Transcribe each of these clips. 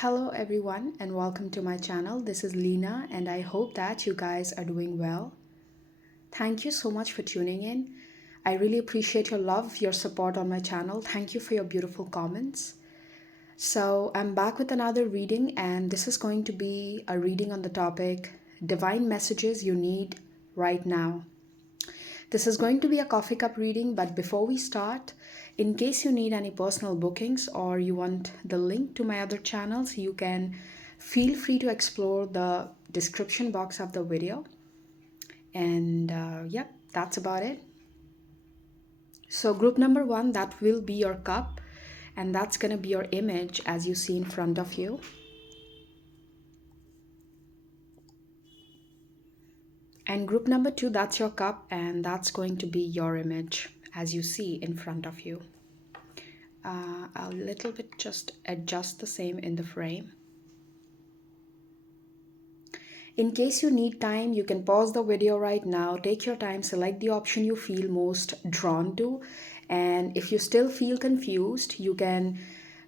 Hello everyone and welcome to my channel. This is Leena and I hope that you guys are doing well. Thank you so much for tuning in. I really appreciate your love, your support on my channel. Thank you for your beautiful comments. So, I'm back with another reading and this is going to be a reading on the topic Divine Messages You Need Right Now. This is going to be a coffee cup reading, but before we start, in case you need any personal bookings or you want the link to my other channels, you can feel free to explore the description box of the video. And yep, that's about it. So, group number one, that will be your cup, and that's going to be your image as you see in front of you. And group number two, that's your cup, and that's going to be your image as you see in front of you. A little bit just adjust the same in the frame. In case you need time, you can pause the video right now, take your time, select the option you feel most drawn to, and if you still feel confused, you can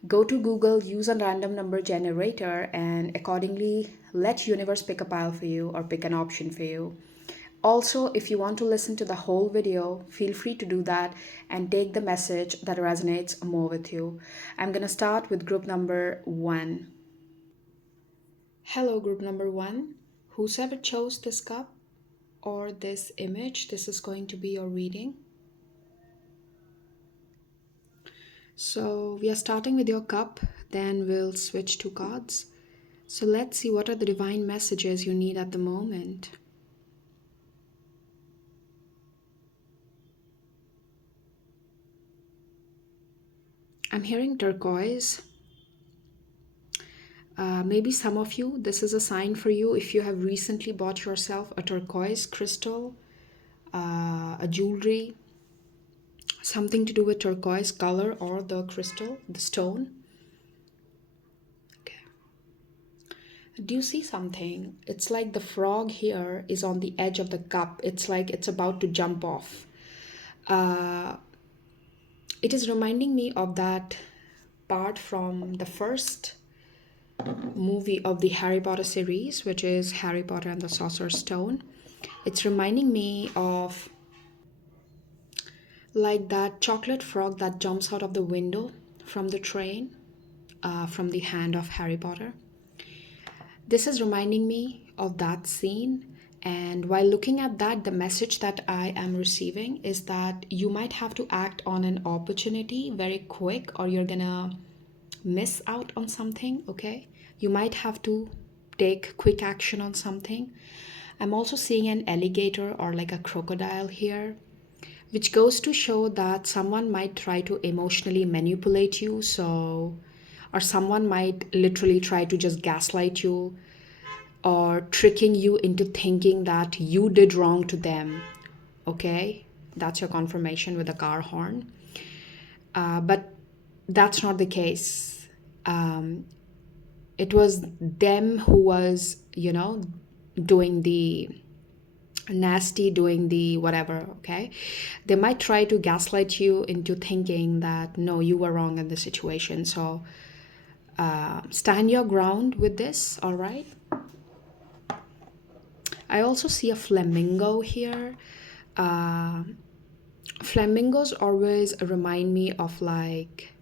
go to Google, use a random number generator, and accordingly let universe pick a pile for you or pick an option for you. Also, if you want to listen to the whole video, feel free to do that and take the message that resonates more with you. I'm going to start with group number one. Hello, group number one. Whoever chose this cup or this image, this is going to be your reading. So, we are starting with your cup, then we'll switch to cards. So, let's see what are the divine messages you need at the moment. I'm hearing turquoise. Maybe some of you, this is a sign for you if you have recently bought yourself a turquoise crystal, a jewelry, something to do with turquoise color or the crystal, the stone. Okay. Do you see something? It's like the frog here is on the edge of the cup. It's like it's about to jump off. It is reminding me of that part from the first movie of the Harry Potter series, which is Harry Potter and the Sorcerer's Stone. It's reminding me of like that chocolate frog that jumps out of the window from the train, from the hand of Harry Potter. This is reminding me of that scene. And while looking at that, the message that I am receiving is that you might have to act on an opportunity very quick or you're gonna miss out on something, okay? You might have to take quick action on something. I'm also seeing an alligator or like a crocodile here, which goes to show that someone might try to emotionally manipulate you, or someone might literally try to just gaslight you or tricking you into thinking that you did wrong to them. Okay, that's your confirmation with the car horn. But that's not the case. It was them who was, doing the nasty, doing the whatever, okay? They might try to gaslight you into thinking that, no, you were wrong in this situation. So stand your ground with this, all right? I also see a flamingo here. Flamingos always remind me of like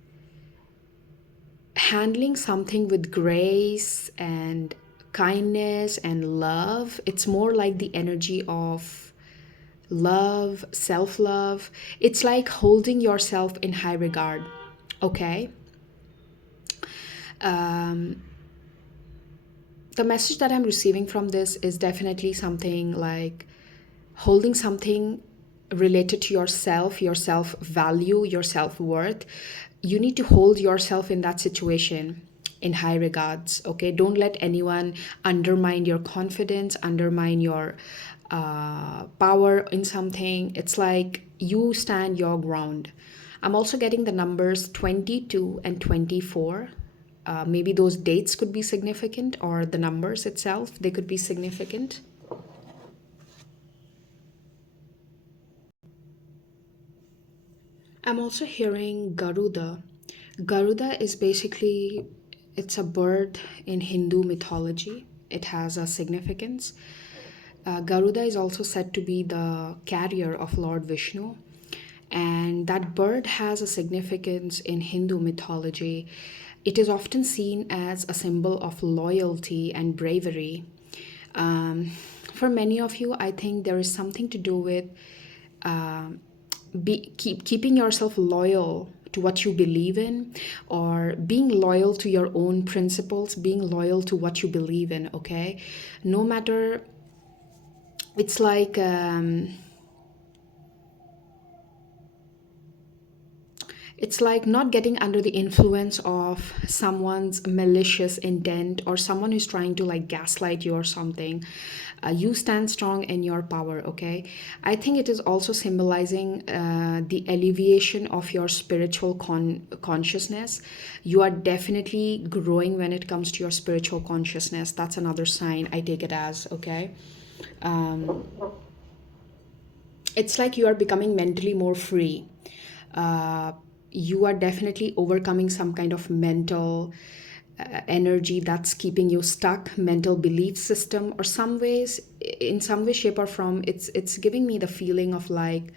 handling something with grace and kindness and love. It's more like the energy of love, self love. It's like holding yourself in high regard, okay? The message that I'm receiving from this is definitely something like holding something related to yourself, your self value, your self worth. You need to hold yourself in that situation in high regards, okay? Don't let anyone undermine your confidence, undermine your power in something. It's like you stand your ground. I'm also getting the numbers 22 and 24. Maybe those dates could be significant, or the numbers itself, they could be significant. I'm also hearing Garuda. Garuda is basically It's a bird in Hindu mythology. It has a significance. Garuda is also said to be the carrier of Lord Vishnu, and that bird has a significance in Hindu mythology. It is often seen as a symbol of loyalty and bravery. Um, for many of you, I think there is something to do with keeping yourself loyal to what you believe in, or being loyal to your own principles, being loyal to what you believe in, okay? No matter, it's like it's like not getting under the influence of someone's malicious intent, or someone who's trying to like gaslight you or something. You stand strong in your power, okay? I think it is also symbolizing the alleviation of your spiritual consciousness. You are definitely growing when it comes to your spiritual consciousness. That's another sign I take it as, okay? Um, it's like you are becoming mentally more free. uh, you are definitely overcoming some kind of mental energy that's keeping you stuck, mental belief system, or some ways, in some way, shape, or form, it's giving me the feeling of like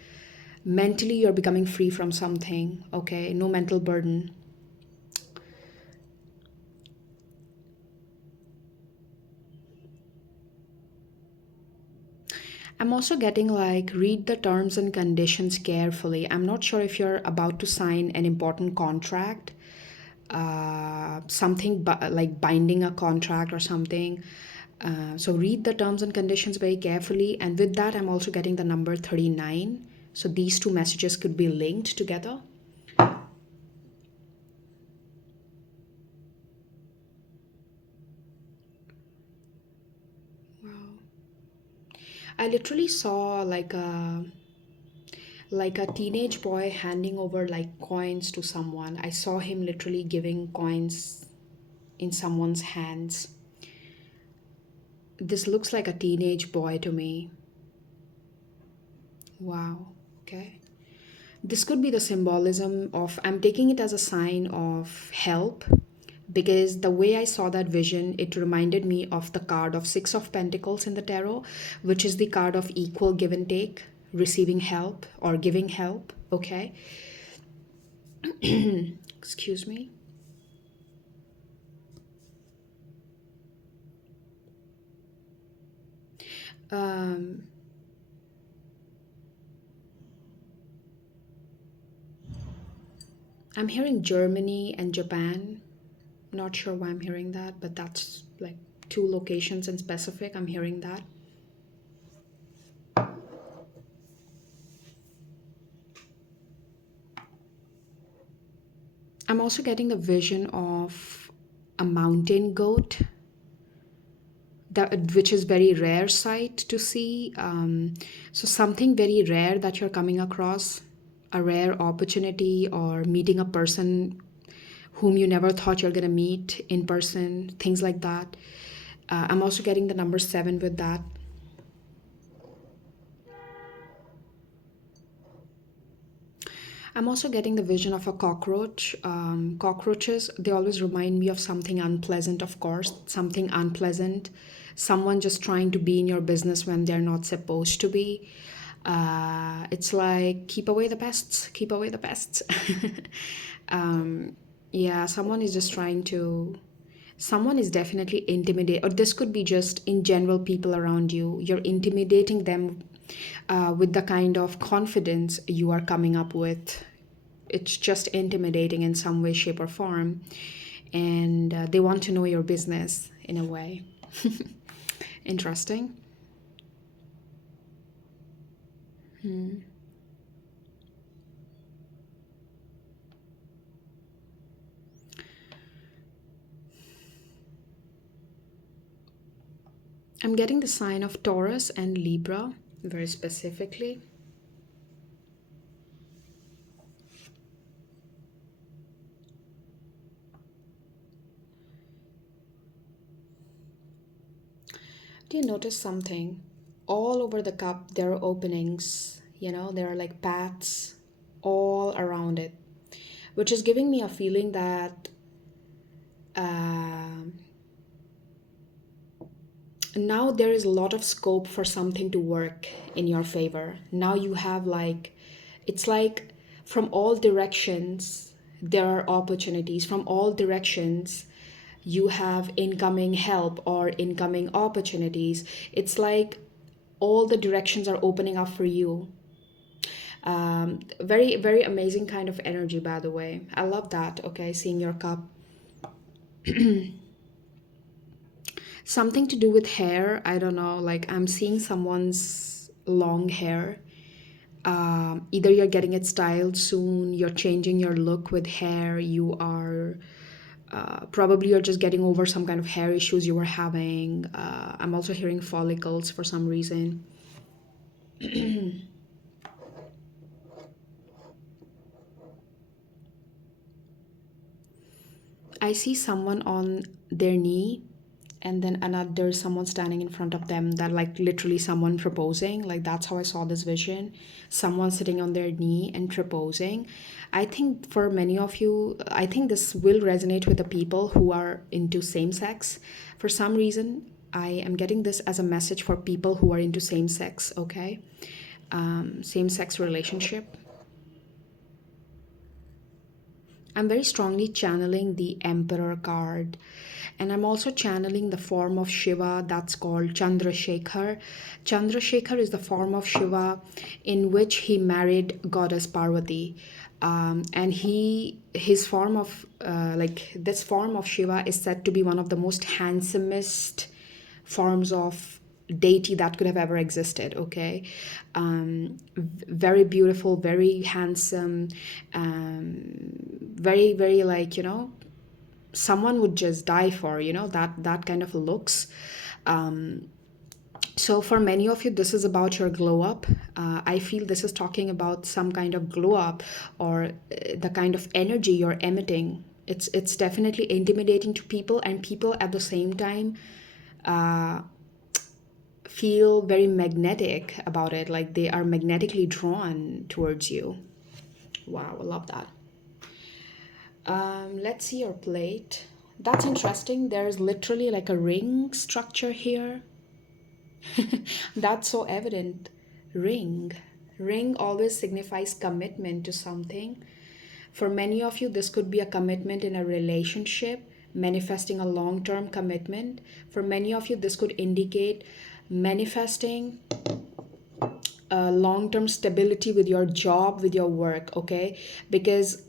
mentally you're becoming free from something, okay? No mental burden. I'm also getting like read the terms and conditions carefully. I'm not sure if you're about to sign an important contract, something like binding a contract or something. So read the terms and conditions very carefully. And with that, I'm also getting the number 39. So these two messages could be linked together. Wow. I literally saw like a teenage boy handing over like coins to someone. I saw him literally giving coins in someone's hands. This looks like a teenage boy to me. Wow. Okay. This could be the symbolism of, I'm taking it as a sign of help, because the way I saw that vision, it reminded me of the card of Six of Pentacles in the tarot, which is the card of equal give and take, receiving help or giving help, okay? Excuse me. Um, I'm hearing Germany and Japan. Not sure why I'm hearing that, but that's like two locations in specific. I'm hearing that. I'm also getting the vision of a mountain goat, that which is very rare sight to see. So something very rare that you're coming across, a rare opportunity, or meeting a person whom you never thought you're gonna meet in person, things like that. I'm also getting the number 7 with that. I'm also getting the vision of a cockroach. Cockroaches, they always remind me of something unpleasant, of course, something unpleasant. Someone just trying to be in your business when they're not supposed to be. It's like, keep away the pests, keep away the pests. Yeah, someone is just trying to. Someone is definitely intimidated, or this could be just in general people around you. You're intimidating them with the kind of confidence you are coming up with. It's just intimidating in some way, shape, or form. And they want to know your business in a way. Interesting. I'm getting the sign of Taurus and Libra very specifically. Do you notice something? All over the cup, there are openings, there are like paths all around it, which is giving me a feeling that Um Now there is a lot of scope for something to work in your favor. Now you have like, it's like from all directions, there are opportunities. From all directions, you have incoming help or incoming opportunities. It's like all the directions are opening up for you. Very, very amazing kind of energy, by the way. I love that. Okay, seeing your cup. Something to do with hair. I don't know. Like I'm seeing someone's long hair. Either you're getting it styled soon, you're changing your look with hair, you are probably you're just getting over some kind of hair issues you were having. I'm also hearing follicles for some reason. I see someone on their knee, and then another someone standing in front of them, that like literally someone proposing. Like that's how I saw this vision. Someone sitting on their knee and proposing. I think for many of you, I think this will resonate with the people who are into same sex. For some reason, I am getting this as a message for people who are into same sex, okay? Same sex relationship. I'm very strongly channeling the Emperor card. And I'm also channeling the form of Shiva that's called Chandrasekhar. Chandrasekhar is the form of Shiva in which he married goddess Parvati. And his form of, like, this form of Shiva is said to be one of the most handsomest forms of deity that could have ever existed. Okay, very beautiful, very handsome, very, very, like, someone would just die for, that kind of looks. So for many of you, this is about your glow up. I feel this is talking about some kind of glow up, or the kind of energy you're emitting. It's definitely intimidating to people, and people at the same time feel very magnetic about it. Like they are magnetically drawn towards you. Wow, I love that. Let's see your plate. That's interesting. There's literally like a ring structure here. That's so evident. Ring. Ring always signifies commitment to something. For many of you, this could be a commitment in a relationship, manifesting a long term commitment. For many of you, this could indicate manifesting long term stability with your job, with your work, okay? Because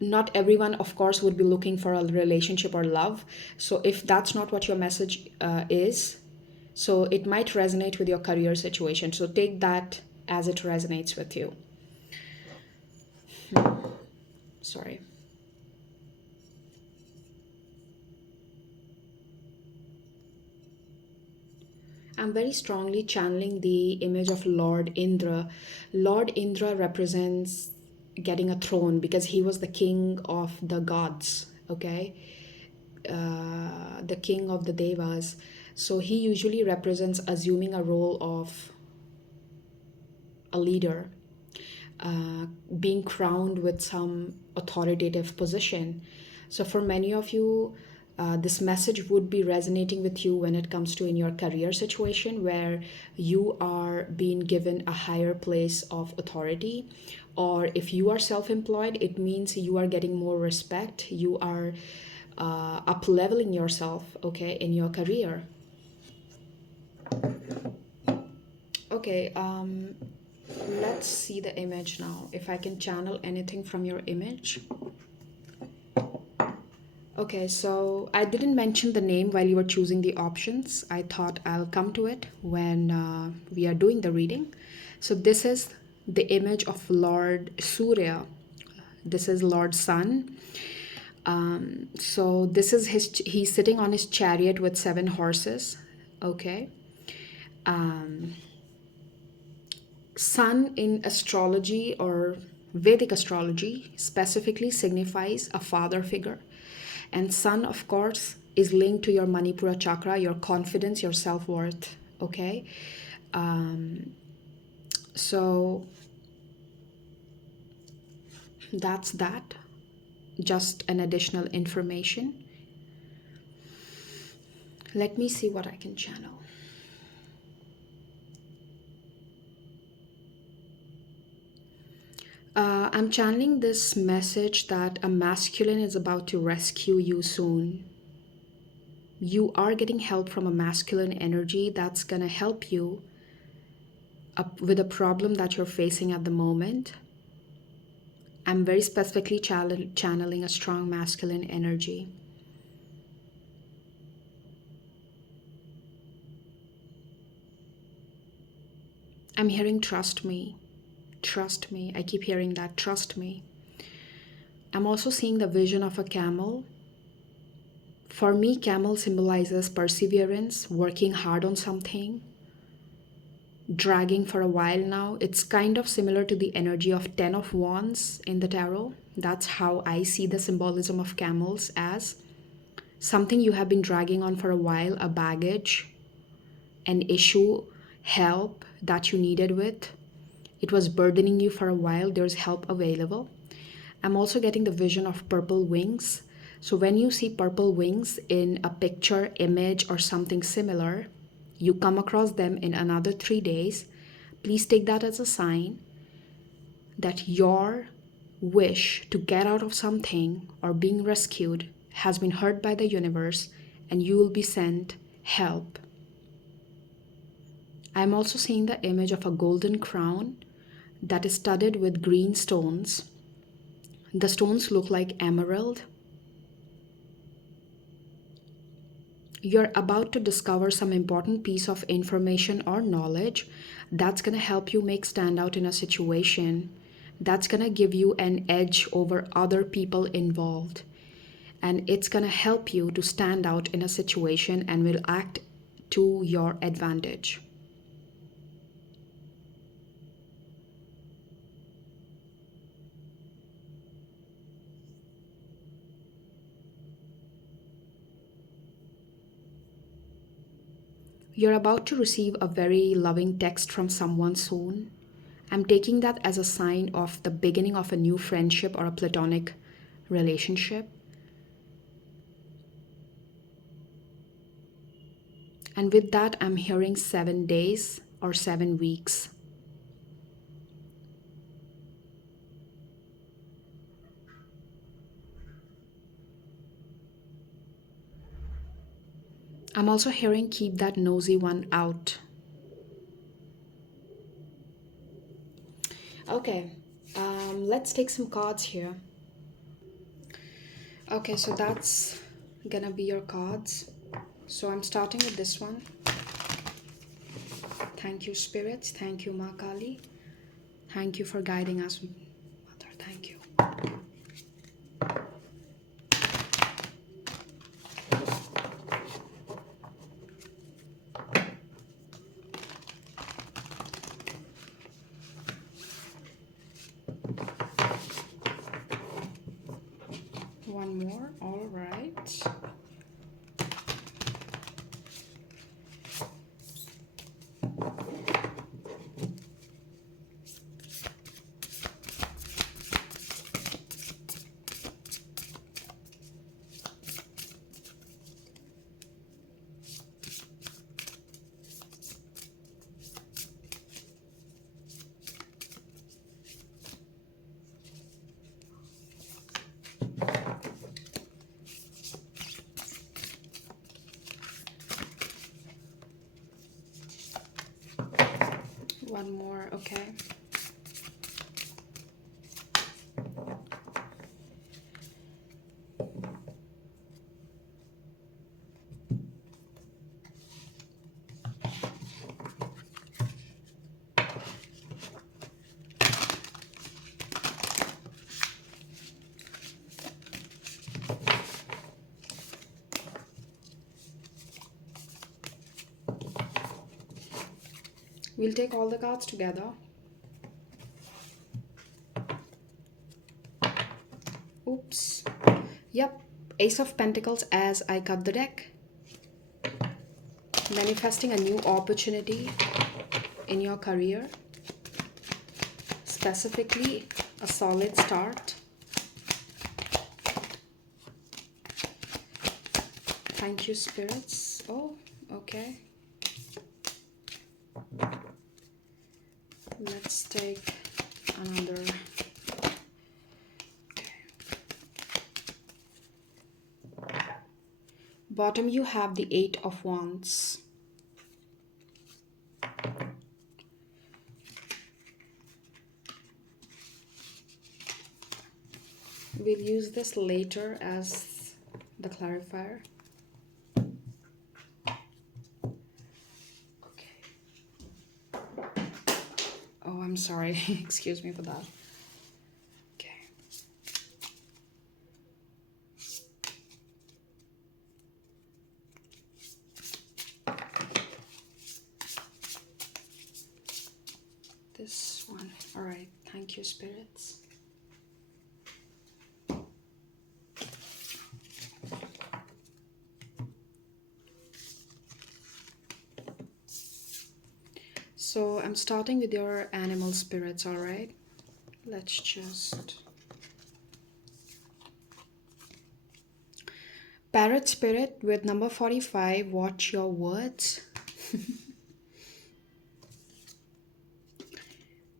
not everyone, of course, would be looking for a relationship or love. So if that's not what your message is, so it might resonate with your career situation. So take that as it resonates with you. Sorry. I'm very strongly channeling the image of Lord Indra. Lord Indra represents getting a throne because he was the king of the gods, okay? The king of the devas. So he usually represents assuming a role of a leader, being crowned with some authoritative position. So, for many of you, this message would be resonating with you when it comes to in your career situation where you are being given a higher place of authority. Or if you are self employed, it means you are getting more respect. You are up leveling yourself, okay, in your career. Okay, let's see the image now. If I can channel anything from your image. Okay, so I didn't mention the name while you were choosing the options. I thought I'll come to it when we are doing the reading. So this is the image of Lord Surya. This is Lord Sun. So this is he's sitting on his chariot with 7 horses. Okay. Sun in astrology or Vedic astrology specifically signifies a father figure. And sun, of course, is linked to your Manipura chakra, your confidence, your self worth. Okay? So that's that. Just an additional information. Let me see what I can channel. I'm channeling this message that a masculine is about to rescue you soon. You are getting help from a masculine energy that's going to help you up with a problem that you're facing at the moment. I'm very specifically channeling a strong masculine energy. I'm hearing trust me. Trust me. I keep hearing that. Trust me. I'm also seeing the vision of a camel. For me, camel symbolizes perseverance, working hard on something, dragging for a while now. It's kind of similar to the energy of 10 of Wands in the tarot. That's how I see the symbolism of camels, as something you have been dragging on for a while, a baggage, an issue, help that you needed with. It was burdening you for a while. There's help available. I'm also getting the vision of purple wings. So when you see purple wings in a picture, image, or something similar, you come across them in another 3 days, please take that as a sign that your wish to get out of something or being rescued has been heard by the universe, and you will be sent help. I'm also seeing the image of a golden crown that is studded with green stones. The stones look like emerald. You're about to discover some important piece of information or knowledge that's going to help you make stand out in a situation. That's going to give you an edge over other people involved. And it's going to help you to stand out in a situation and will act to your advantage. You're about to receive a very loving text from someone soon. I'm taking that as a sign of the beginning of a new friendship or a platonic relationship. And with that, I'm hearing 7 days or 7 weeks. I'm also hearing keep that nosy one out. Okay, let's take some cards here. Okay, so that's gonna be your cards. So I'm starting with this one. Thank you, spirits. Thank you, Ma Kali. Thank you for guiding us, Mother. Thank you. One more. All right. One more. Okay. We'll take all the cards together. Oops. Yep. Ace of Pentacles as I cut the deck. Manifesting a new opportunity in your career. Specifically, a solid start. Thank you, spirits. Oh, okay. Let's take another. Bottom, you have the Eight of Wands. We'll use this later as the clarifier. Oh, I'm sorry. Excuse me for that. Okay. This one. All right. Thank you, spirits. So I'm starting with your animal spirits, all right? Let's just... Parrot spirit with number 45, watch your words.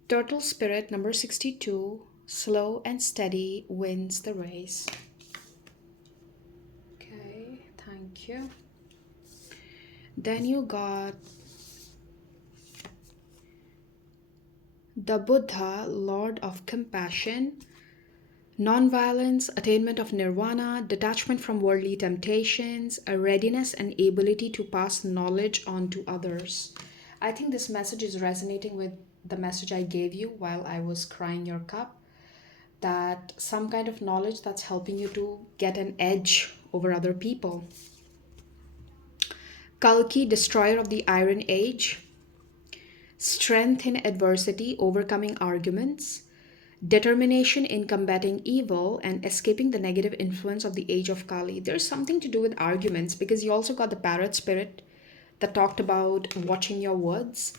Turtle spirit number 62, slow and steady wins the race. Okay, thank you. Then you got the Buddha, Lord of Compassion, non-violence, attainment of nirvana, detachment from worldly temptations, a readiness and ability to pass knowledge on to others. I think this message is resonating with the message I gave you while I was crying your cup, that some kind of knowledge that's helping you to get an edge over other people. Kalki, destroyer of the Iron Age, strength in adversity, overcoming arguments, determination in combating evil and escaping the negative influence of the age of Kali. There's something to do with arguments because you also got the parrot spirit that talked about watching your words,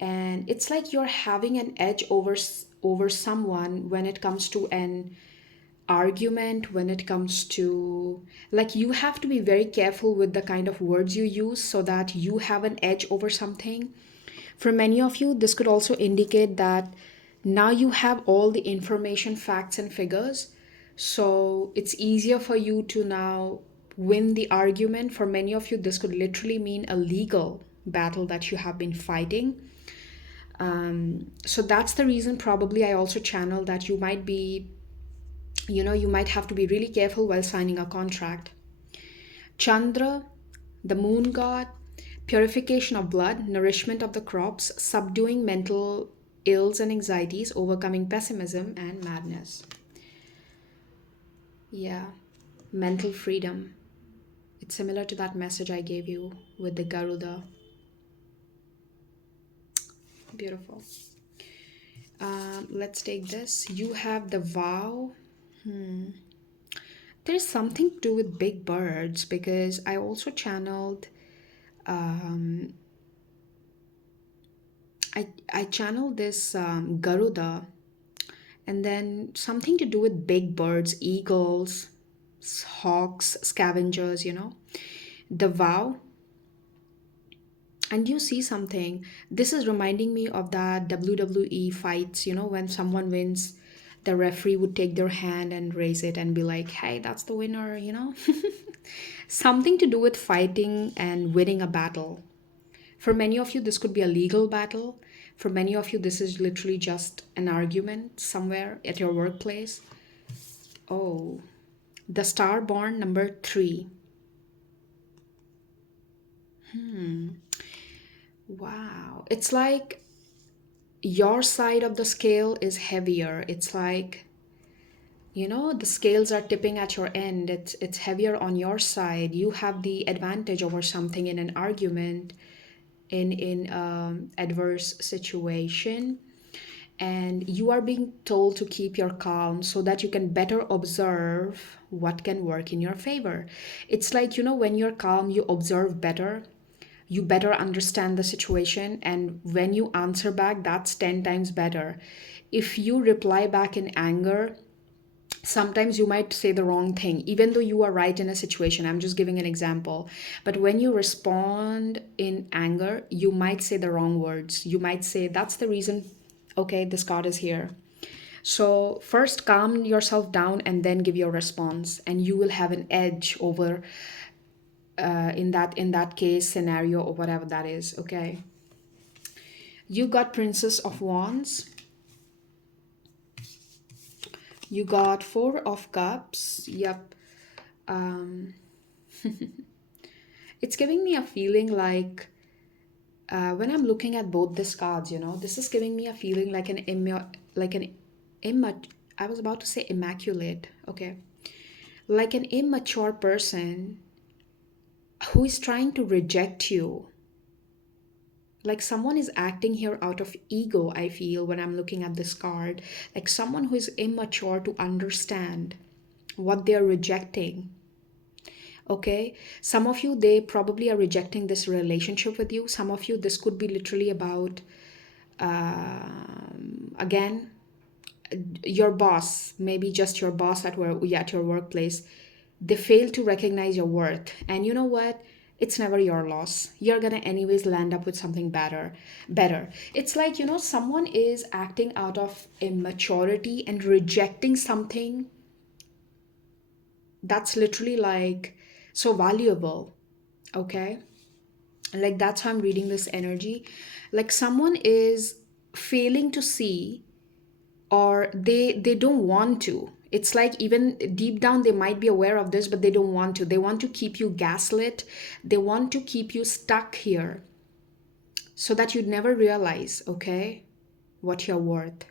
and it's like you're having an edge over someone when it comes to an argument, when it comes to, like, you have to be very careful with the kind of words you use so that you have an edge over something. For many of you, this could also indicate that now you have all the information, facts, and figures. So it's easier for you to now win the argument. For many of you, this could literally mean a legal battle that you have been fighting. So that's the reason probably I also channel that you might be, you might have to be really careful while signing a contract. Chandra, the moon god, purification of blood, nourishment of the crops, subduing mental ills and anxieties, overcoming pessimism and madness. Yeah, mental freedom. It's similar to that message I gave you with the Garuda. Beautiful. Let's take this. You have the vow. There's something to do with big birds because I also channeled I channeled this Garuda, and then something to do with big birds, eagles, hawks, scavengers, the vow. And you see something, this is reminding me of that WWE fights, when someone wins, the referee would take their hand and raise it and be like, hey, that's the winner. Something to do with fighting and winning a battle. For many of you, this could be a legal battle. For many of you, this is literally just an argument somewhere at your workplace. Oh, the star born number 3. Wow. It's like your side of the scale is heavier. It's like, the scales are tipping at your end. It's heavier on your side. You have the advantage over something in an argument, in adverse situation, and you are being told to keep your calm so that you can better observe what can work in your favor. It's like, when you're calm, you observe better, you better understand the situation, and when you answer back, that's 10 times better. If you reply back in anger, Sometimes you might say the wrong thing even though you are right in a situation. I'm just giving an example. But when you respond in anger, you might say the wrong words. You might say, that's the reason, okay, this card is here. So first calm yourself down and then give your response, and you will have an edge over in that case scenario or whatever that is. Okay, you got Princess of Wands, you got Four of Cups. Yep. um it's giving me a feeling like, when I'm looking at both these cards, this is giving me a feeling like imma- I was about to say immaculate. Okay, like an immature person who is trying to reject you. Like someone is acting here out of ego, I feel, when I'm looking at this card. Like someone who is immature to understand what they're rejecting. Okay, some of you, they probably are rejecting this relationship with you. Some of you, this could be literally about, again, your boss, maybe just your boss at work, yeah, at your workplace. They fail to recognize your worth, and you know what, it's never your loss. You're gonna anyways land up with something better. It's like, someone is acting out of immaturity and rejecting something that's literally like so valuable. Okay, like that's how I'm reading this energy. Like someone is failing to see, or they don't want to. It's like even deep down they might be aware of this, but they don't want to. They want to keep you gaslit. They want to keep you stuck here so that you'd never realize, okay, what you're worth,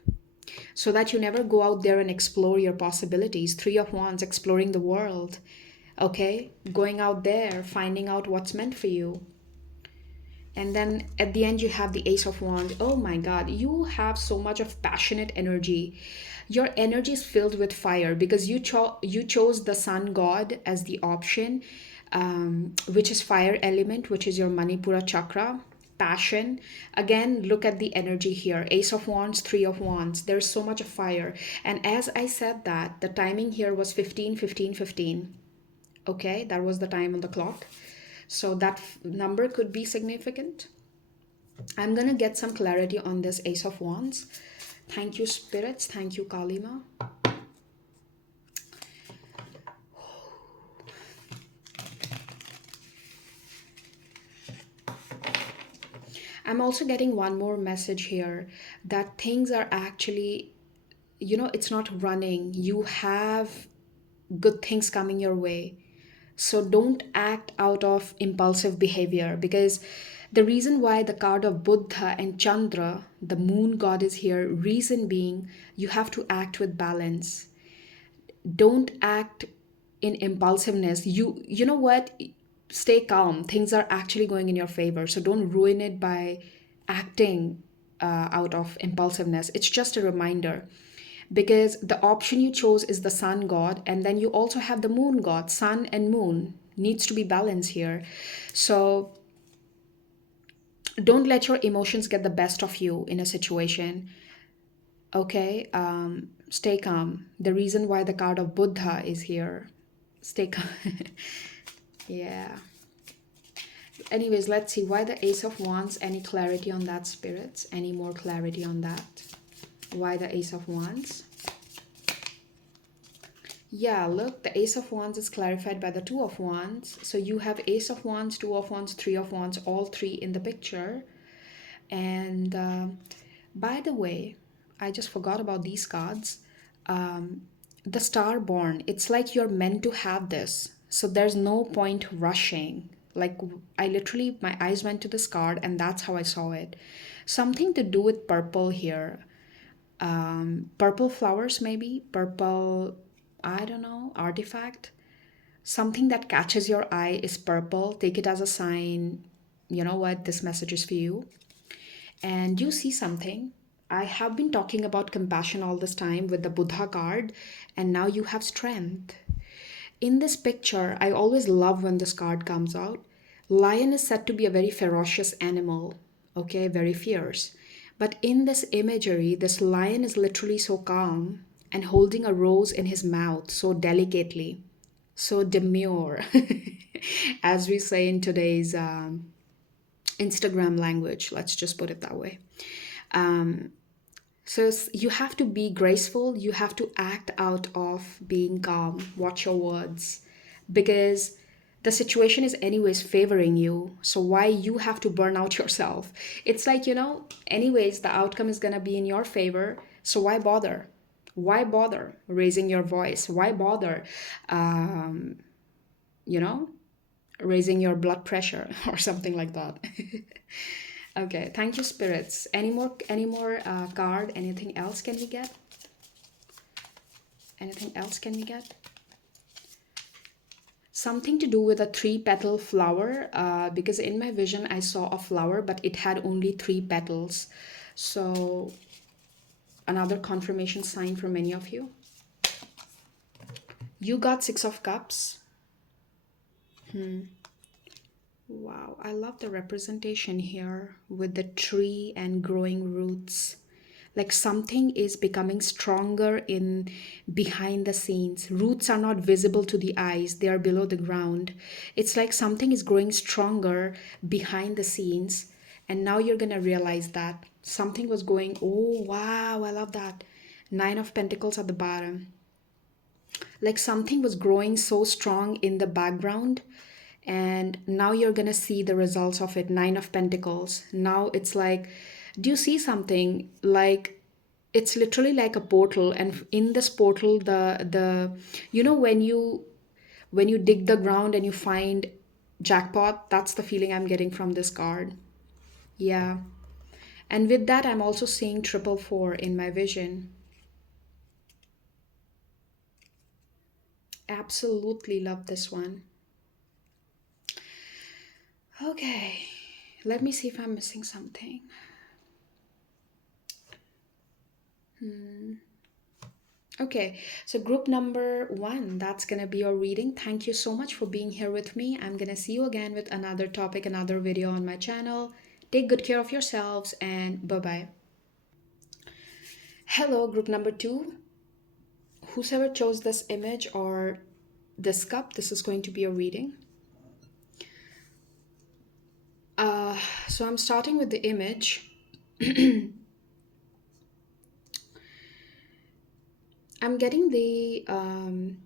so that you never go out there and explore your possibilities. Three of Wands, exploring the world. Okay, going out there, finding out what's meant for you. And then at the end, you have the Ace of Wands. Oh my God, you have so much of passionate energy. Your energy is filled with fire because you chose the Sun God as the option, which is fire element, which is your Manipura chakra. Passion. Again, look at the energy here. Ace of Wands, Three of Wands. There's so much of fire. And as I said that, the timing here was 15, 15, 15. Okay, that was the time on the clock. So that number could be significant. I'm gonna get some clarity on this Ace of Wands. Thank you, spirits. Thank you, Kalima. I'm also getting one more message here, that things are actually, it's not running. You have good things coming your way. So don't act out of impulsive behavior, because the reason why the card of Buddha and Chandra, the moon god, is here, reason being, you have to act with balance. Don't act in impulsiveness. You know what? Stay calm. Things are actually going in your favor. So don't ruin it by acting out of impulsiveness. It's just a reminder, because the option you chose is the sun god, and then you also have the moon god. Sun and moon needs to be balanced here. So don't let your emotions get the best of you in a situation. Okay, stay calm. The reason why the card of Buddha is here, stay calm. Yeah. Anyways, let's see why the Ace of Wands. Any clarity on that, spirits? Any more clarity on that? Why the Ace of Wands? Yeah, look, the Ace of Wands is clarified by the Two of Wands. So you have Ace of Wands, Two of Wands, Three of Wands, all three in the picture. And by the way, I just forgot about these cards. The Star Born, it's like you're meant to have this. So there's no point rushing. Like, I literally, my eyes went to this card and that's how I saw it. Something to do with purple here. Purple flowers, maybe? Purple, I don't know, artifact. Something that catches your eye is purple. Take it as a sign, you know what, this message is for you. And you see something. I have been talking about compassion all this time with the Buddha card, and now you have strength. In this picture, I always love when this card comes out. Lion is said to be a very ferocious animal, okay, very fierce. But in this imagery, this lion is literally so calm and holding a rose in his mouth so delicately, so demure, as we say in today's Instagram language. Let's just put it that way. Um, you have to be graceful, you have to act out of being calm, watch your words, because the situation is anyways favoring you. So why you have to burn out yourself? It's like, anyways, the outcome is going to be in your favor. So why bother? Why bother raising your voice? Why bother, um, you know, raising your blood pressure or something like that? Okay, thank you, spirits. Any more card? Anything else can we get? Anything else can we get? Something to do with a three-petal flower, because in my vision I saw a flower, but it had only three petals. So another confirmation sign for many of you. You got Six of Cups. Wow, I love the representation here with the tree and growing roots. Like something is becoming stronger in behind the scenes. Roots are not visible to the eyes, they are below the ground. It's like something is growing stronger behind the scenes. And now you're gonna realize that something was going, oh wow, I love that. Nine of Pentacles at the bottom. Like something was growing so strong in the background, and now you're gonna see the results of it. Nine of Pentacles. Now it's like, do you see something? Like it's literally like a portal, and in this portal, the when you dig the ground and you find jackpot, that's the feeling I'm getting from this card. Yeah. And with that, I'm also seeing triple four in my vision. Absolutely love this one. Okay, let me see if I'm missing something. Okay, so group number one, that's gonna be your reading. Thank you so much for being here with me. I'm gonna see you again with another topic, another video on my channel. Take good care of yourselves and bye bye. Hello, group number two. Whoever chose this image or this cup, this is going to be a reading. So I'm starting with the image. I'm getting the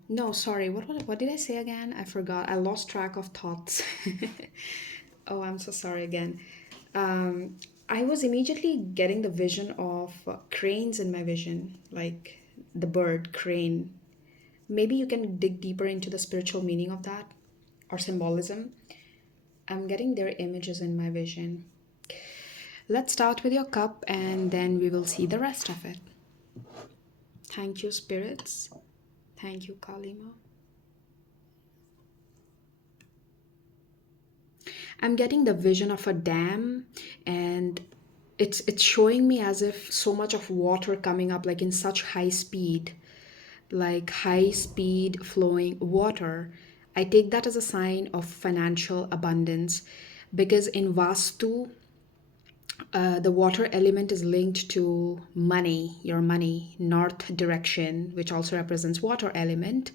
no, sorry. What did I say again? I forgot. I lost track of thoughts. Oh, I'm so sorry again. I was immediately getting the vision of cranes in my vision, like the bird crane. Maybe you can dig deeper into the spiritual meaning of that or symbolism. I'm getting their images in my vision. Let's start with your cup and then we will see the rest of it. Thank you, spirits. Thank you, Kalima. I'm getting the vision of a dam, and it's showing me as if so much of water coming up, like in such high speed, like high speed flowing water. I take that as a sign of financial abundance, because in Vastu, the water element is linked to money, your money, north direction, which also represents water element.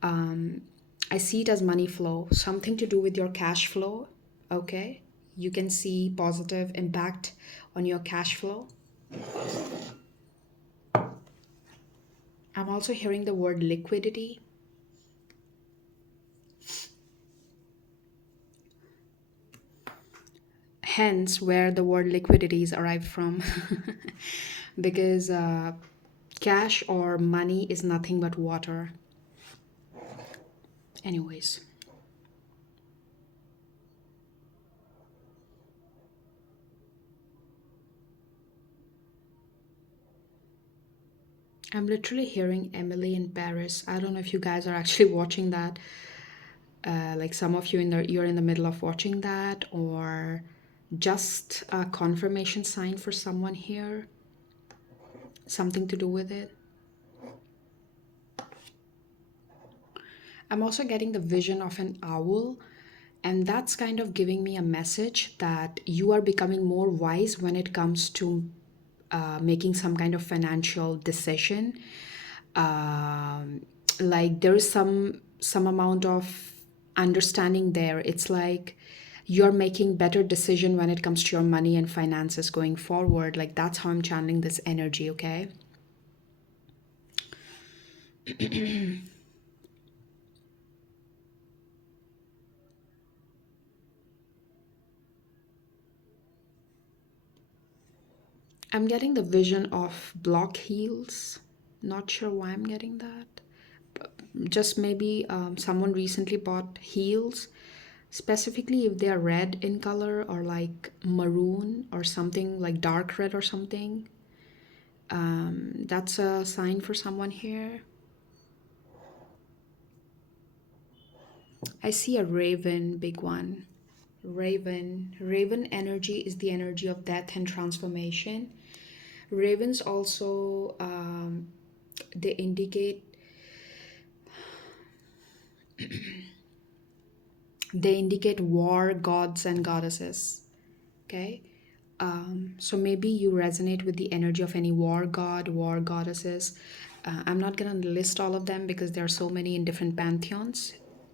I see it as money flow, something to do with your cash flow. Okay, you can see positive impact on your cash flow. I'm also hearing the word liquidity. Hence, where the word liquidity is arrived from. Because cash or money is nothing but water. Anyways. I'm literally hearing Emily in Paris. I don't know if you guys are actually watching that. Like some of you you're in the middle of watching that, or just a confirmation sign for someone here. Something to do with it. I'm also getting the vision of an owl, and that's kind of giving me a message that you are becoming more wise when it comes to making some kind of financial decision. um, like there is some amount of understanding there. It's like you're making better decision when it comes to your money and finances going forward. Like that's how I'm channeling this energy. Okay. I'm getting the vision of block heels. Not sure why I'm getting that. Just maybe someone recently bought heels, specifically if they are red in color or like maroon or something like dark red or something. That's a sign for someone here. I see a raven, big one. Raven energy is the energy of death and transformation. Ravens also they indicate war gods and goddesses. Okay. So maybe you resonate with the energy of any war god, war goddesses. I'm not gonna list all of them because there are so many in different pantheons.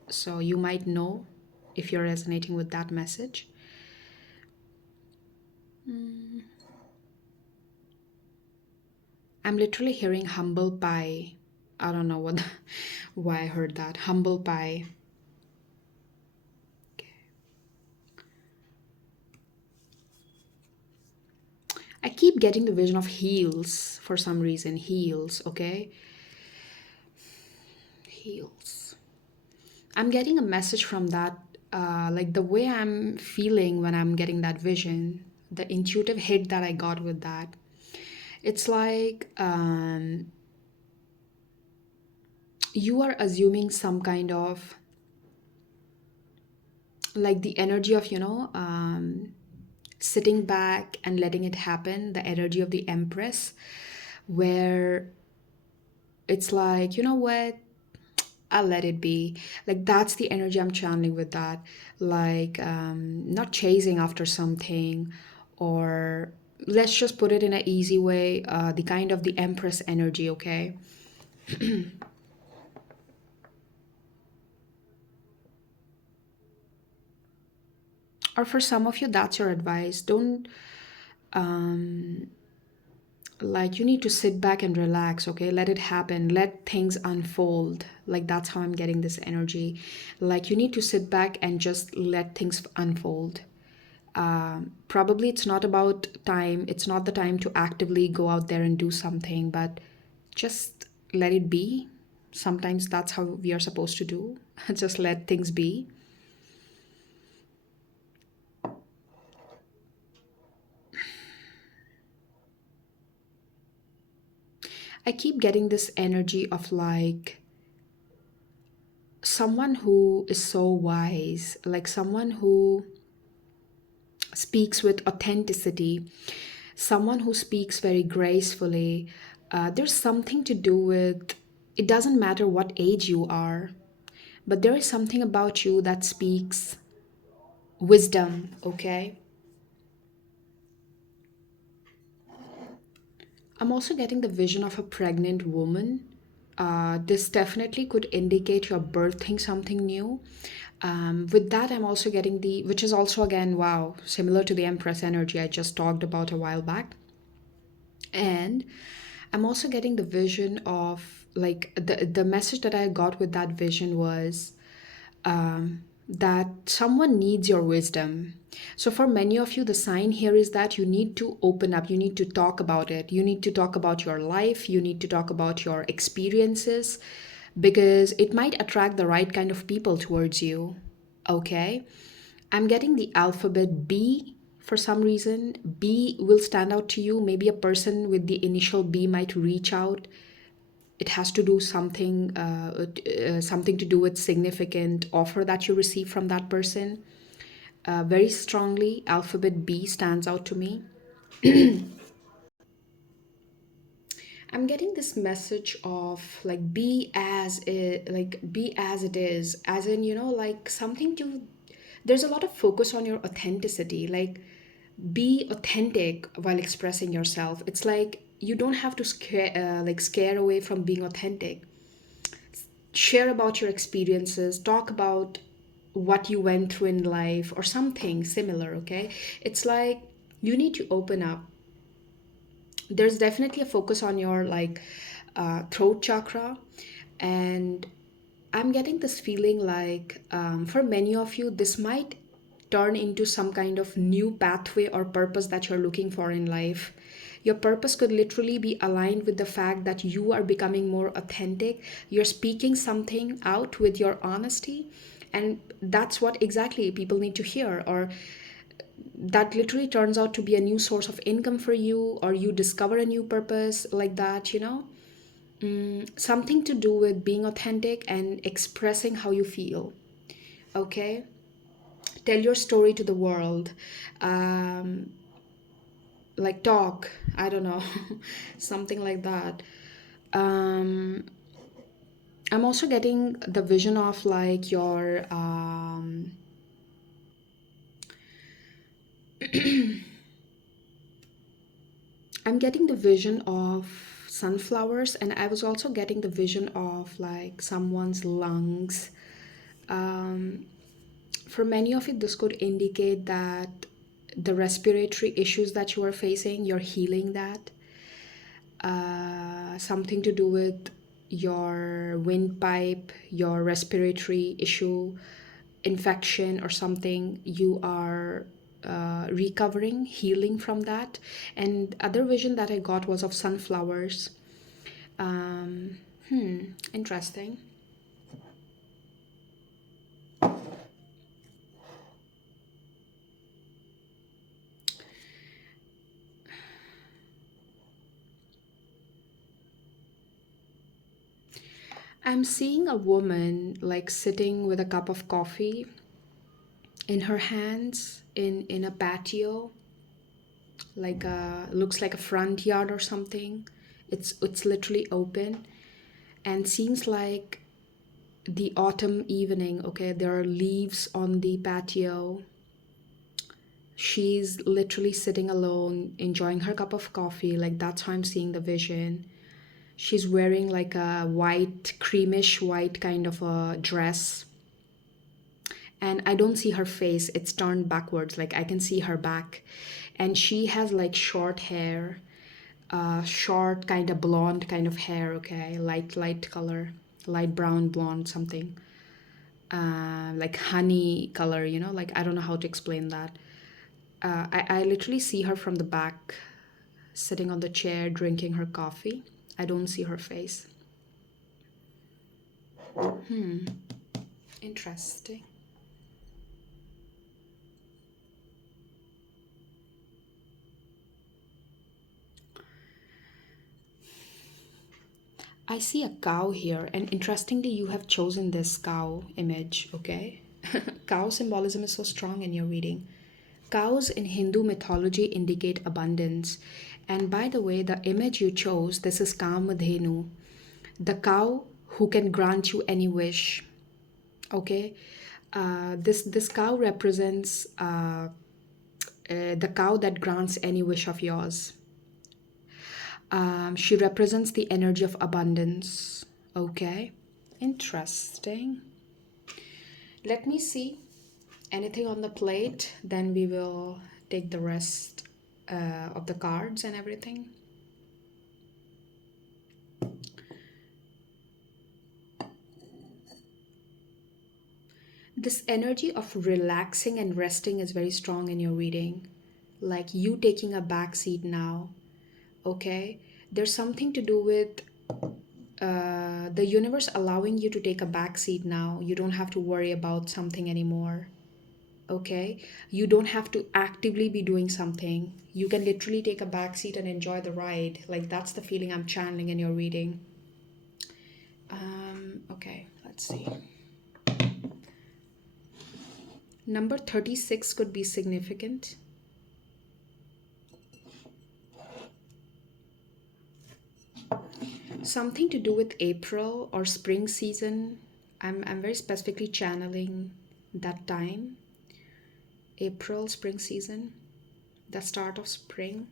So you might know if you're resonating with that message. I'm literally hearing humble pie. I don't know what why I heard that. Humble pie. I keep getting the vision of heels for some reason. Heels, okay? Heels. I'm getting a message from that, like the way I'm feeling when I'm getting that vision, the intuitive hit that I got with that. It's like you are assuming some kind of like the energy of, sitting back and letting it happen, the energy of the Empress, where it's like, you know what? I'll let it be. Like that's the energy I'm channeling with that. Like not chasing after something, or let's just put it in an easy way, the kind of the Empress energy, okay? Or for some of you, that's your advice. Don't like you need to sit back and relax, okay? Let it happen, let things unfold. Like that's how I'm getting this energy. Like you need to sit back and just let things unfold. Probably it's not about time, it's not the time to actively go out there and do something, but just let it be. Sometimes that's how we are supposed to do. Just let things be. I keep getting this energy of like someone who is so wise, like someone who speaks with authenticity, someone who speaks very gracefully. There's something to do with it doesn't matter what age you are, but there is something about you that speaks wisdom, okay? I'm also getting the vision of a pregnant woman. This definitely could indicate you're birthing something new. With that, I'm also getting which is also again, wow, similar to the Empress energy I just talked about a while back. And I'm also getting the vision of like the message that I got with that vision was that someone needs your wisdom. So, for many of you, the sign here is that you need to open up, you need to talk about it, you need to talk about your life, you need to talk about your experiences because it might attract the right kind of people towards you. Okay. I'm getting the alphabet B for some reason. B will stand out to you. Maybe a person with the initial B might reach out. It has to do something to do with significant offer that you receive from that person. Very strongly, alphabet B stands out to me. I'm getting this message of like be as it is, as in like something to. There's a lot of focus on your authenticity, like be authentic while expressing yourself. It's like you don't have to scare away from being authentic. Share about your experiences, talk about what you went through in life or something similar, okay? It's like you need to open up. There's definitely a focus on your throat chakra, and I'm getting this feeling like for many of you this might turn into some kind of new pathway or purpose that you're looking for in life. Your purpose could literally be aligned with the fact that you are becoming more authentic. You're speaking something out with your honesty, and that's what exactly people need to hear. Or that literally turns out to be a new source of income for you, or you discover a new purpose like that, something to do with being authentic and expressing how you feel. Okay, tell your story to the world. um, talk, I don't know, something like that. um, I'm also getting the vision of like your I'm getting the vision of sunflowers, and I was also getting the vision of like someone's lungs. Um, for many of it, this could indicate that the respiratory issues that you are facing, you're healing that. Something to do with your windpipe, your respiratory issue, infection, or something. You are recovering, healing from that. And other vision that I got was of sunflowers. Um, Interesting. I'm seeing a woman like sitting with a cup of coffee in her hands in a patio, like a looks like a front yard or something. It's literally open, and seems like the autumn evening. Okay, there are leaves on the patio. She's literally sitting alone enjoying her cup of coffee. Like that's how I'm seeing the vision. She's wearing like a white, creamish white kind of a dress, and I don't see her face. It's turned backwards. Like I can see her back. And she has like short hair, short kind of blonde kind of hair, okay? Light color, light brown blonde something. Like honey color, like I don't know how to explain that. I literally see her from the back, sitting on the chair drinking her coffee. I don't see her face. Interesting. I see a cow here, and interestingly, you have chosen this cow image, okay? Cow symbolism is so strong in your reading. Cows in Hindu mythology indicate abundance. And by the way, the image you chose, this is Kamadhenu, the cow who can grant you any wish, okay? This cow represents the cow that grants any wish of yours. She represents the energy of abundance. Okay, interesting. Let me see anything on the plate, then we will take the rest of the cards and everything. This energy of relaxing and resting is very strong in your reading. Like you taking a back seat now, okay? There's something to do with the universe allowing you to take a back seat now. You don't have to worry about something anymore. Okay, you don't have to actively be doing something. You can literally take a back seat and enjoy the ride. Like that's the feeling I'm channeling in your reading. Okay, let's see. Number 36 could be significant. Something to do with April or spring season. I'm very specifically channeling that time. April, spring season, the start of spring.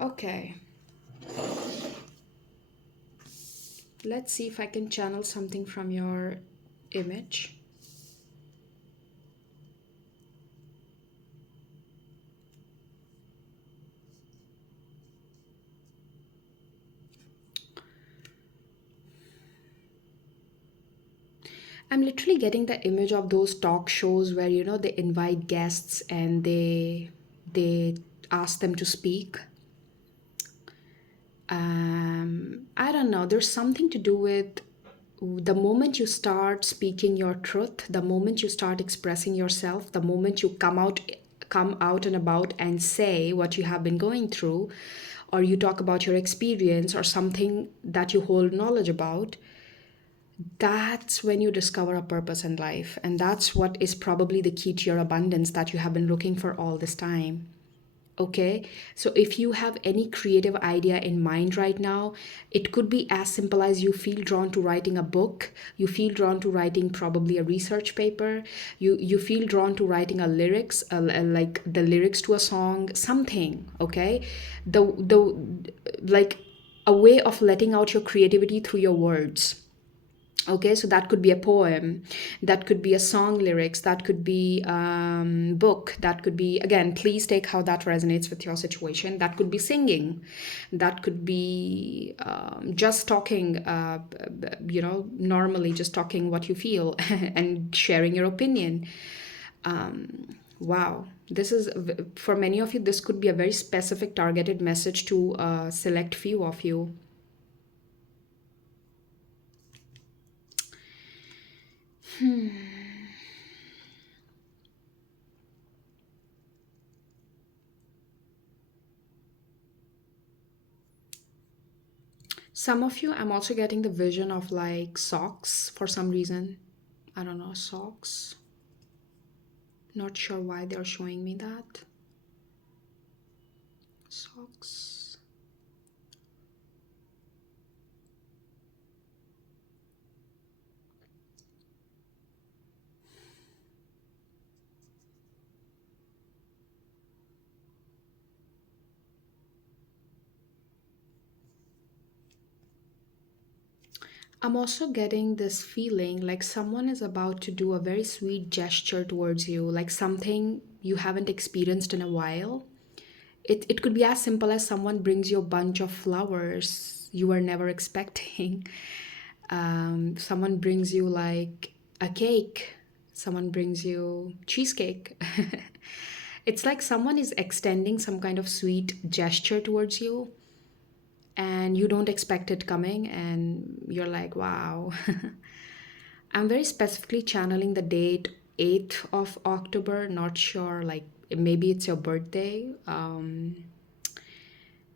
Okay, let's see if I can channel something from your image. I'm literally getting the image of those talk shows where they invite guests and they ask them to speak. I don't know. There's something to do with the moment you start speaking your truth, the moment you start expressing yourself, the moment you come out and about and say what you have been going through, or you talk about your experience or something that you hold knowledge about, that's when you discover a purpose in life. And that's what is probably the key to your abundance that you have been looking for all this time. Okay, so if you have any creative idea in mind right now, it could be as simple as you feel drawn to writing a book, you feel drawn to writing probably a research paper, you feel drawn to writing a lyrics, like the lyrics to a song, something. Okay, the like a way of letting out your creativity through your words. Okay, so that could be a poem, that could be a song lyrics, that could be book, that could be, again, please take how that resonates with your situation, that could be singing, that could be just talking, normally just talking what you feel and sharing your opinion. Wow, this is, for many of you, this could be a very specific targeted message to a select few of you. Some of you, I'm also getting the vision of like socks for some reason. I don't know, socks. Not sure why they're showing me that. Socks. I'm also getting this feeling like someone is about to do a very sweet gesture towards you, like something you haven't experienced in a while. It could be as simple as someone brings you a bunch of flowers you were never expecting. Someone brings you like a cake, someone brings you cheesecake. It's like someone is extending some kind of sweet gesture towards you and you don't expect it coming and you're like, wow. I'm very specifically channeling the date 8th of October, not sure, like maybe it's your birthday,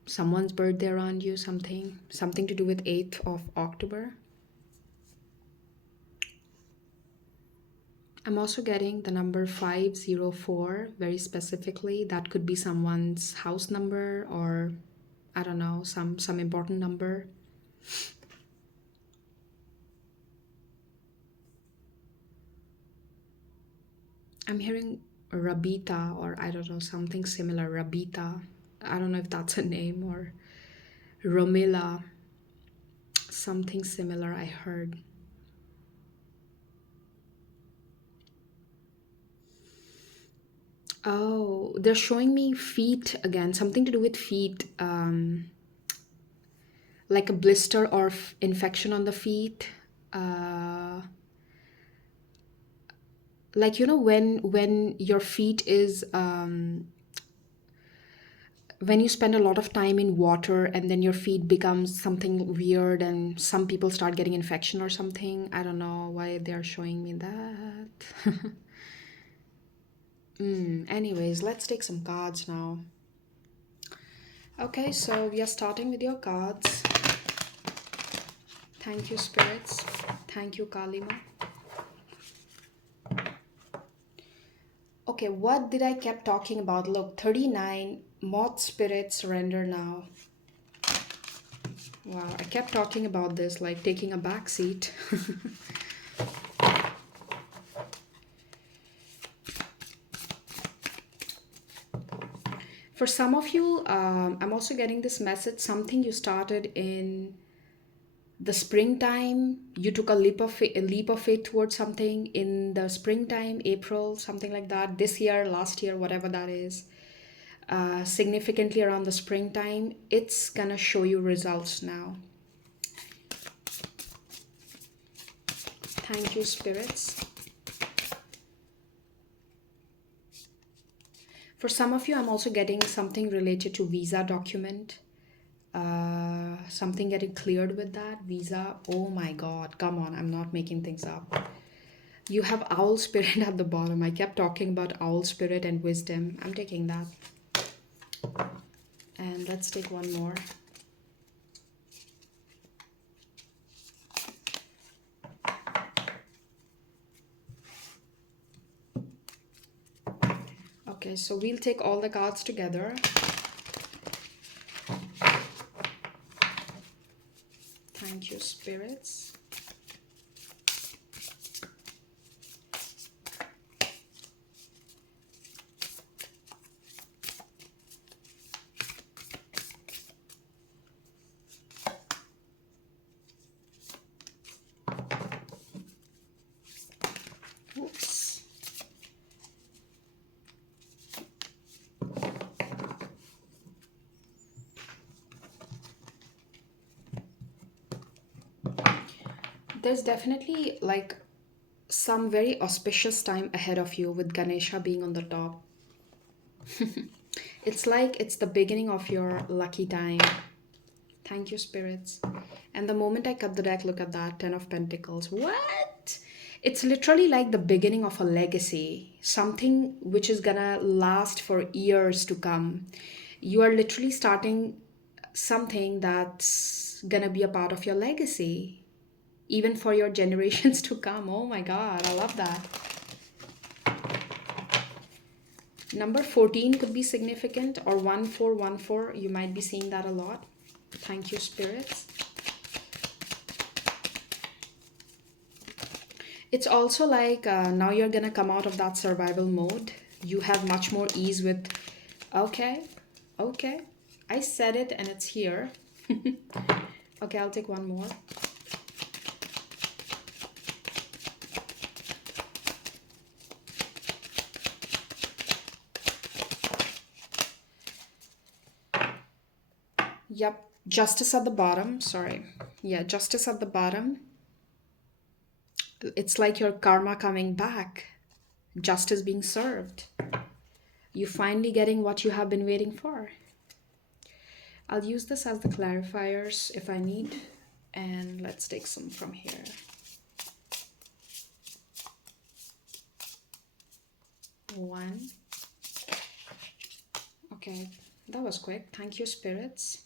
someone's birthday around you, something to do with 8th of October. I'm also getting the number 504 very specifically. That could be someone's house number, or I don't know, some important number. I'm hearing Rabita, or I don't know, something similar, Rabita. I don't know if that's a name, or Romila, something similar I heard. Oh, they're showing me feet again, something to do with feet, like a blister or infection on the feet. Uh, like when your feet is when you spend a lot of time in water and then your feet becomes something weird and some people start getting infection or something. I don't know why they're showing me that. Anyways, let's take some cards now. Okay, so we are starting with your cards. Thank you, spirits. Thank you, Kalima. Okay, what did I kept talking about? Look, 39, moth spirit, surrender now. Wow, I kept talking about this like taking a back seat. For some of you, I'm also getting this message, something you started in the springtime. You took a leap of faith towards something in the springtime, April, something like that, this year, last year, whatever that is. Significantly around the springtime, it's gonna show you results now. Thank you, spirits. For some of you, I'm also getting something related to visa document. Something getting cleared with that visa. Oh my god, come on, I'm not making things up. You have owl spirit at the bottom. I kept talking about owl spirit and wisdom. I'm taking that. And let's take one more. Okay, so we'll take all the cards together. Thank you, spirits. Oops. There's definitely like some very auspicious time ahead of you with Ganesha being on the top. It's like it's the beginning of your lucky time. Thank you, spirits. And the moment I cut the deck, look at that, Ten of Pentacles. What? It's literally like the beginning of a legacy, something which is gonna last for years to come. You are literally starting something that's gonna be a part of your legacy, even for your generations to come. Oh my god, I love that. Number 14 could be significant, or 1414. You might be seeing that a lot. Thank you, spirits. It's also like now you're gonna come out of that survival mode. You have much more ease with, okay, okay, I said it and it's here. Okay, I'll take one more. Yep, justice at the bottom. Sorry. Yeah, justice at the bottom. It's like your karma coming back, justice being served. You finally getting what you have been waiting for. I'll use this as the clarifiers if I need. And let's take some from here. One. Okay, that was quick. Thank you, spirits.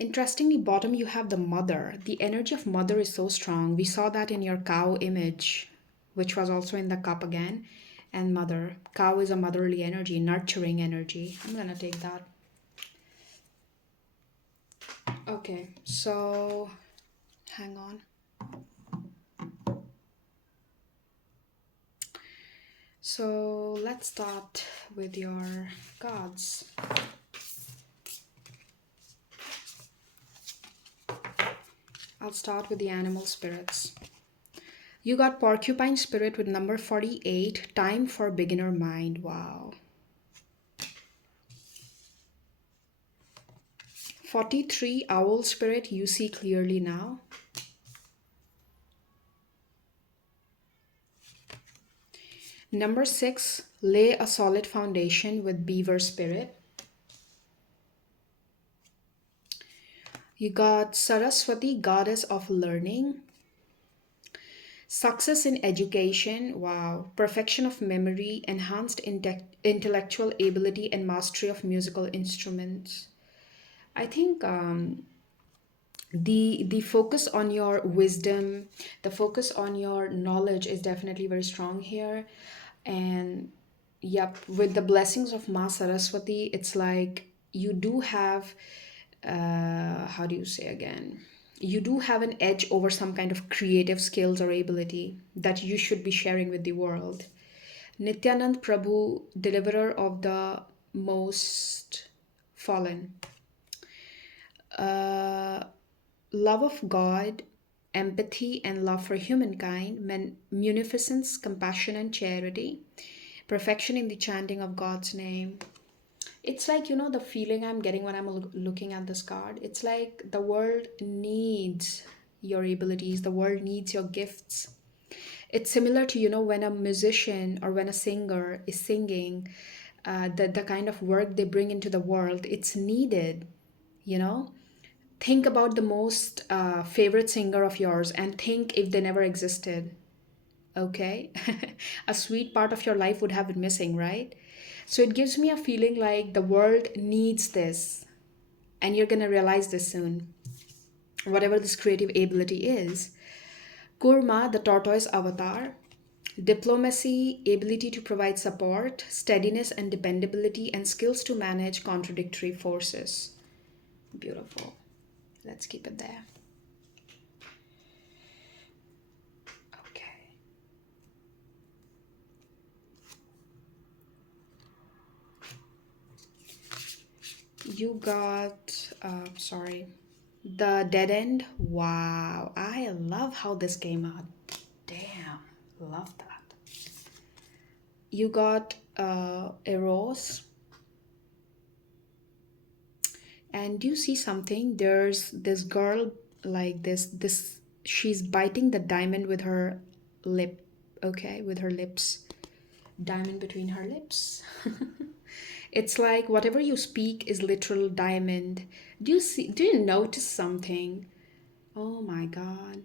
Interestingly, bottom you have the mother. The energy of mother is so strong. We saw that in your cow image, which was also in the cup again. And mother. Cow is a motherly energy, nurturing energy. I'm gonna take that. Okay, so hang on. So let's start with your cards. I'll start with the animal spirits. You got porcupine spirit with number 48, time for beginner mind. Wow. 43, owl spirit, you see clearly now. Number 6, lay a solid foundation with beaver spirit. You got Saraswati, goddess of learning. Success in education, wow. Perfection of memory, enhanced intellectual ability, and mastery of musical instruments. I think the focus on your wisdom, the focus on your knowledge is definitely very strong here. And yep, with the blessings of Ma Saraswati, it's like you do have how do you say again? You do have an edge over some kind of creative skills or ability that you should be sharing with the world. Nityanand Prabhu, deliverer of the most fallen. Uh, Love of God, empathy, and love for humankind, munificence, compassion, and charity, perfection in the chanting of God's name. It's like, the feeling I'm getting when I'm looking at this card. It's like the world needs your abilities, the world needs your gifts. It's similar to, when a musician or when a singer is singing, the kind of work they bring into the world, it's needed, you know? Think about the most favorite singer of yours and think if they never existed. Okay? A sweet part of your life would have been missing, right? So it gives me a feeling like the world needs this, and you're gonna realize this soon, whatever this creative ability is. Kurma, the tortoise avatar, diplomacy, ability to provide support, steadiness and dependability, and skills to manage contradictory forces. Beautiful. Let's keep it there. Okay. You got, sorry, the dead end. Wow, I love how this came out. Damn, love that. You got a rose, and do you see something? There's this girl like this. She's biting the diamond with her lip. Okay, with her lips. Diamond between her lips. It's like whatever you speak is literal diamond. Do you notice something? Oh my god.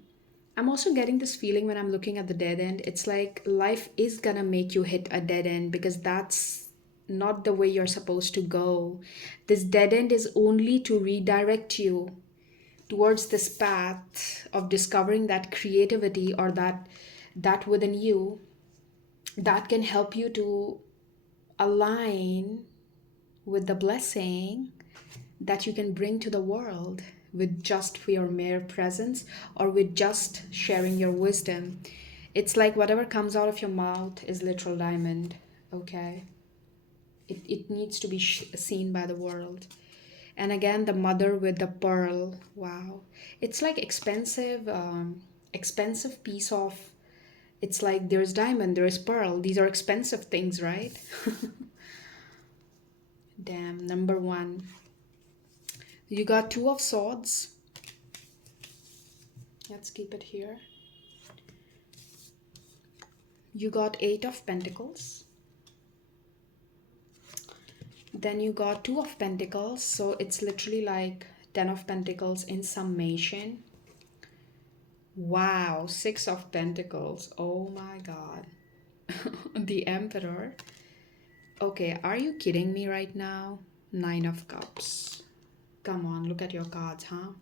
I'm also getting this feeling when I'm looking at the dead end. It's like life is gonna make you hit a dead end because that's not the way you're supposed to go. This dead end is only to redirect you towards this path of discovering that creativity or that within you that can help you to align with the blessing that you can bring to the world with just for your mere presence or with just sharing your wisdom. It's like whatever comes out of your mouth is literal diamond, okay? It needs to be seen by the world. And again, the mother with the pearl. Wow. It's like expensive piece of, it's like there's diamond, there is pearl. These are expensive things, right? Damn, number one. You got two of swords. Let's keep it here. You got eight of pentacles. Then you got two of pentacles. So it's literally like 10 of pentacles in summation. Wow, six of pentacles. Oh my god. The emperor. Okay, are you kidding me right now? Nine of cups. Come on, look at your cards, huh?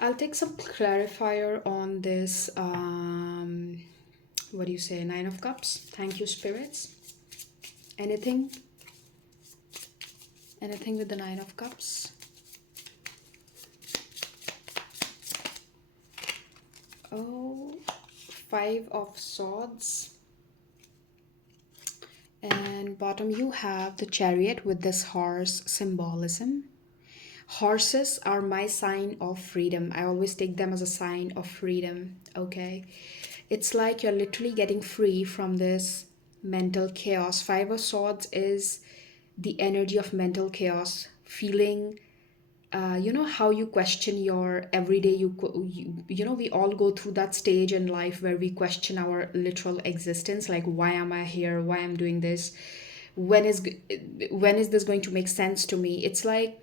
I'll take some clarifier on this. What do you say? Nine of Cups. Thank you, spirits. Anything? Anything with the Nine of Cups? Oh, Five of Swords. And bottom you have the Chariot with this horse symbolism. Horses are my sign of freedom. I always take them as a sign of freedom, okay? It's like you're literally getting free from this mental chaos. Five of Swords is the energy of mental chaos, feeling you know how you question your everyday we all go through that stage in life where we question our literal existence, like why am I here, why I'm doing this, when is when is this going to make sense to me. It's like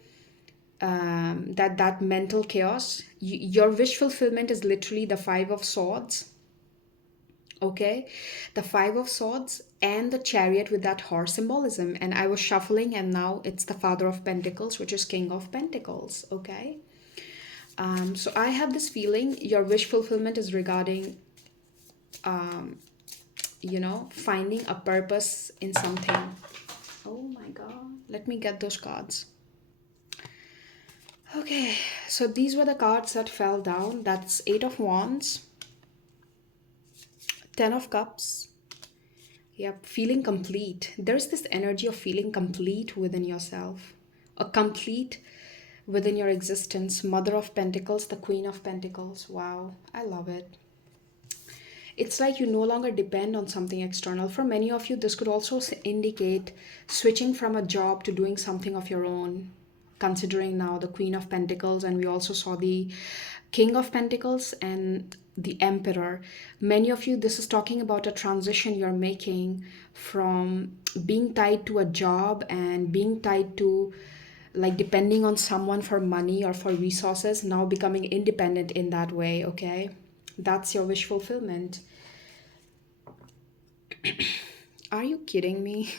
that mental chaos. Your wish fulfillment is literally the Five of Swords, okay? The Five of Swords and the Chariot with that horse symbolism. And I was shuffling, and now it's the Father of Pentacles, which is King of Pentacles, okay? So I have this feeling your wish fulfillment is regarding finding a purpose in something. Oh my god, let me get those cards. Okay, so these were the cards that fell down. That's Eight of Wands, Ten of Cups. Yep, feeling complete. There's this energy of feeling complete within yourself, a complete within your existence. Mother of Pentacles, the Queen of Pentacles. Wow, I love it. It's like you no longer depend on something external. For many of you, this could also indicate switching from a job to doing something of your own, considering now the Queen of Pentacles, and we also saw the King of Pentacles and the Emperor. Many of you, this is talking about a transition you're making from being tied to a job and being tied to, like, depending on someone for money or for resources, now becoming independent in that way. Okay, that's your wish fulfillment. Are you kidding me?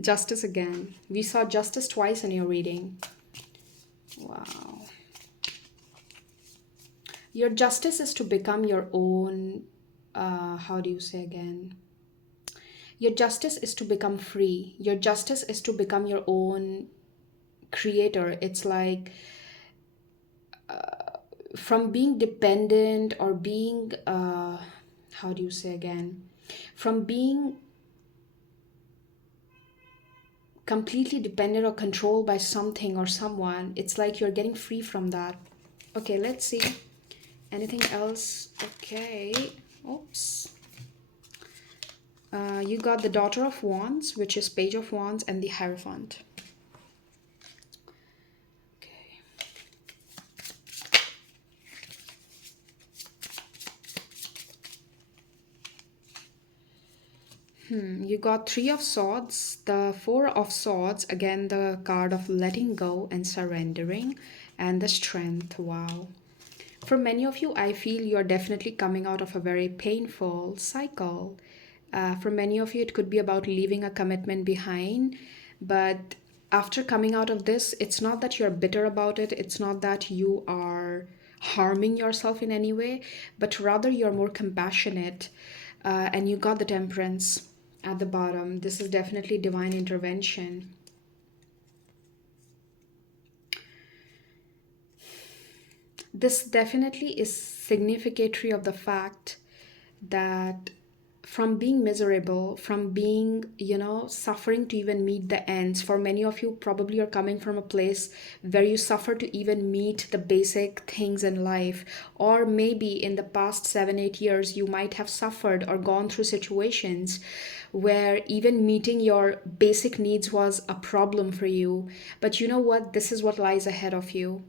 Justice again. We saw justice twice in your reading. Wow. Your justice is to become your own, how do you say again? Your justice is to become free. Your justice is to become your own creator. It's like from being dependent or being, how do you say again? From being completely dependent or controlled by something or someone, it's like you're getting free from that. Okay, let's see. Anything else? Okay. Oops. You got the Daughter of Wands, which is Page of Wands, and the Hierophant. Okay. You got Three of Swords, the Four of Swords, again the card of letting go and surrendering, and the Strength. Wow. For many of you, I feel you're definitely coming out of a very painful cycle. For many of you, it could be about leaving a commitment behind. But after coming out of this, it's not that you're bitter about it. It's not that you are harming yourself in any way, but rather you're more compassionate. And you got the Temperance at the bottom. This is definitely divine intervention. This definitely is significatory of the fact that from being miserable, from being, suffering to even meet the ends, for many of you, probably you're coming from a place where you suffer to even meet the basic things in life. Or maybe in the past 7-8 years, you might have suffered or gone through situations where even meeting your basic needs was a problem for you. But you know what? This is what lies ahead of you.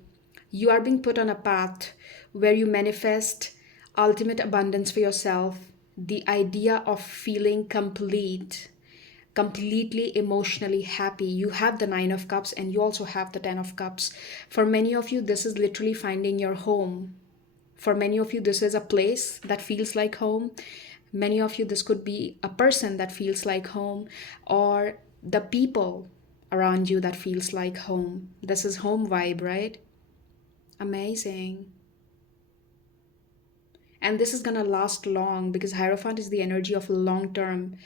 You are being put on a path where you manifest ultimate abundance for yourself, the idea of feeling complete, completely emotionally happy. You have the Nine of Cups and you also have the Ten of Cups. For many of you, this is literally finding your home. For many of you, this is a place that feels like home. Many of you, this could be a person that feels like home, or the people around you that feels like home. This is home vibe, right? Amazing. And this is going to last long because Hierophant is the energy of long term,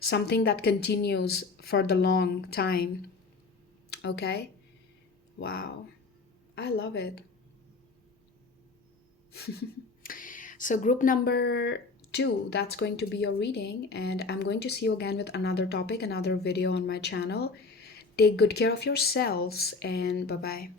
something that continues for the long time. Okay? Wow. I love it. So, group number 2, that's going to be your reading. And I'm going to see you again with another topic, another video on my channel. Take good care of yourselves, and bye bye.